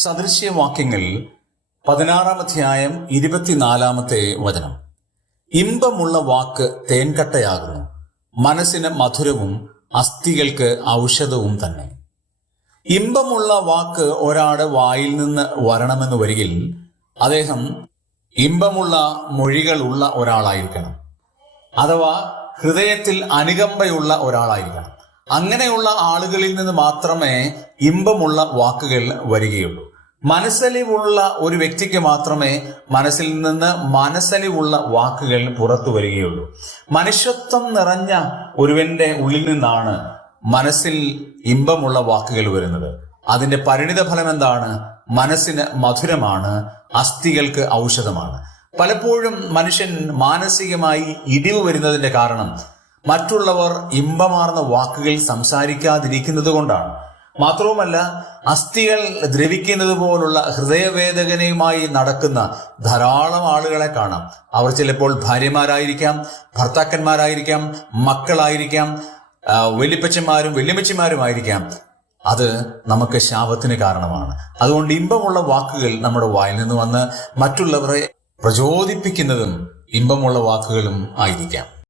സദൃശ്യവാക്യങ്ങൾ 16-ാം അധ്യായം 24-ാമത്തെ വചനം. ഇമ്പമുള്ള വാക്ക് തേൻകട്ടയാകുന്നു, മനസ്സിന് മധുരവും അസ്ഥികൾക്ക് ഔഷധവും തന്നെ. ഇമ്പമുള്ള വാക്ക് ഒരാളുടെ വായിൽ നിന്ന് വരണമെന്ന് വരികിൽ അദ്ദേഹം ഇമ്പമുള്ള മൊഴികളുള്ള ഒരാളായിരിക്കണം, അഥവാ ഹൃദയത്തിൽ അനുകമ്പയുള്ള ഒരാളായിരിക്കണം. അങ്ങനെയുള്ള ആളുകളിൽ നിന്ന് മാത്രമേ ഇമ്പമുള്ള വാക്കുകൾ വരികയുള്ളൂ. മനസ്സലിവുള്ള ഒരു വ്യക്തിക്ക് മാത്രമേ മനസ്സിൽ നിന്ന് മനസ്സലിവുള്ള വാക്കുകൾ പുറത്തു വരികയുള്ളൂ. മനുഷ്യത്വം നിറഞ്ഞ ഒരുവന്റെ ഉള്ളിൽ നിന്നാണ് മനസ്സിൽ ഇമ്പമുള്ള വാക്കുകൾ വരുന്നത്. അതിന്റെ പരിണിത ഫലം എന്താണ്? മനസ്സിന് മധുരമാണ്, അസ്ഥികൾക്ക് ഔഷധമാണ്. പലപ്പോഴും മനുഷ്യൻ മാനസികമായി ഇടിവ് വരുന്നതിന്റെ കാരണം മറ്റുള്ളവർ ഇമ്പമാർന്ന വാക്കുകൾ സംസാരിക്കാതിരിക്കുന്നത് കൊണ്ടാണ്. മാത്രവുമല്ല, അസ്ഥികൾ ദ്രവിക്കുന്നത് പോലുള്ള ഹൃദയവേദനയുമായി നടക്കുന്ന ധാരാളം ആളുകളെ കാണാം. അവർ ചിലപ്പോൾ ഭാര്യമാരായിരിക്കാം, ഭർത്താക്കന്മാരായിരിക്കാം, മക്കളായിരിക്കാം, വല്യപ്പച്ചന്മാരും വല്യമ്മച്ചിമാരുമായിരിക്കാം. അത് നമുക്ക് ശാപത്തിന് കാരണമാണ്. അതുകൊണ്ട് ഇമ്പമുള്ള വാക്കുകൾ നമ്മുടെ വായിൽ നിന്ന് വന്ന് മറ്റുള്ളവരെ പ്രചോദിപ്പിക്കുന്നതും ഇമ്പമുള്ള വാക്കുകളും ആയിരിക്കാം.